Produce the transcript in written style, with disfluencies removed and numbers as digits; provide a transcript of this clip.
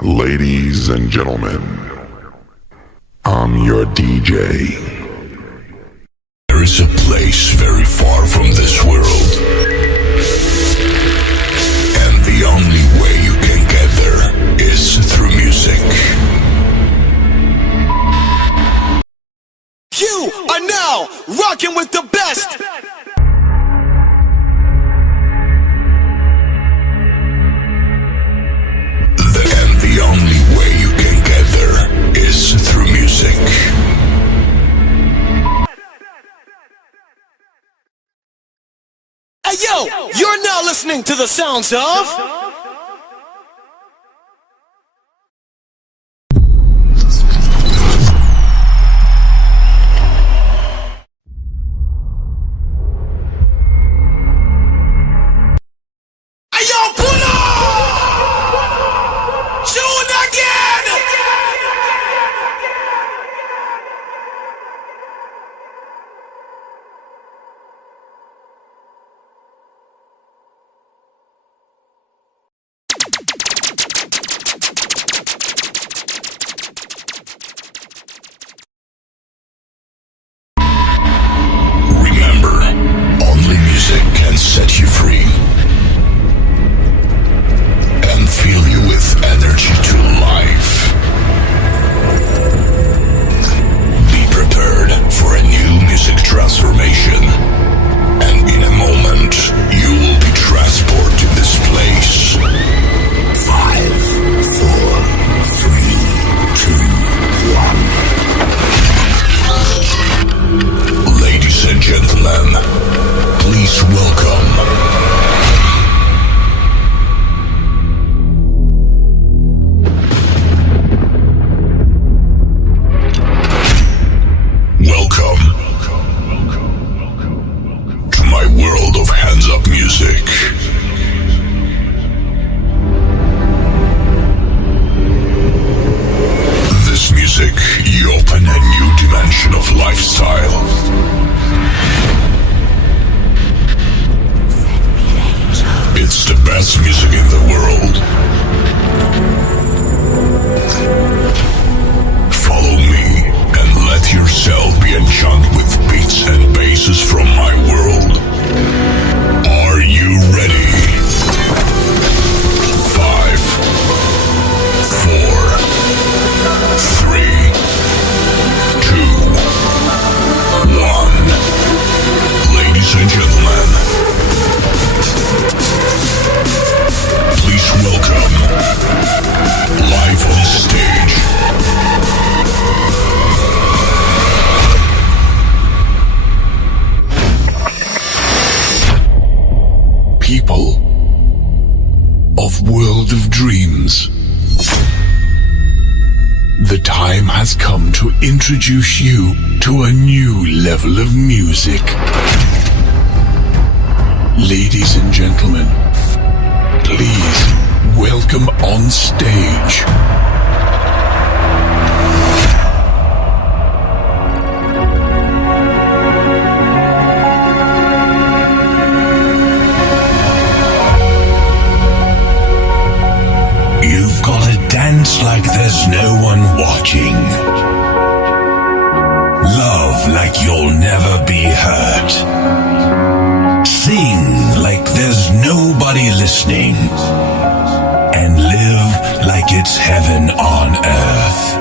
Ladies and gentlemen, I'm your DJ. There is a place very far from this world, and the only way you can get there is through music. You are now rocking with the best. The only way you can get there is through music. Hey yo, you're now listening to the sounds of... Can set you free and fill you with energy to life. Be prepared for a new music transformation, and in a moment you will be transported to this place. 5, 4, 3, 2, 1. Ladies and gentlemen, please welcome to my world of hands-up music. This music, you open a new dimension of lifestyle. It's the best music in the world. Follow me and let yourself be enchanted with beats and basses from my world. Are you ready? 5, 4, 3, 2, 1. Ladies and gentlemen, please welcome, live on stage, people of World of Dreams. The time has come to introduce you to a new level of music. Ladies and gentlemen, please welcome on stage You've gotta dance like there's no one watching. Love like you'll never be hurt. Sing like there's nobody listening, and live like it's heaven on earth.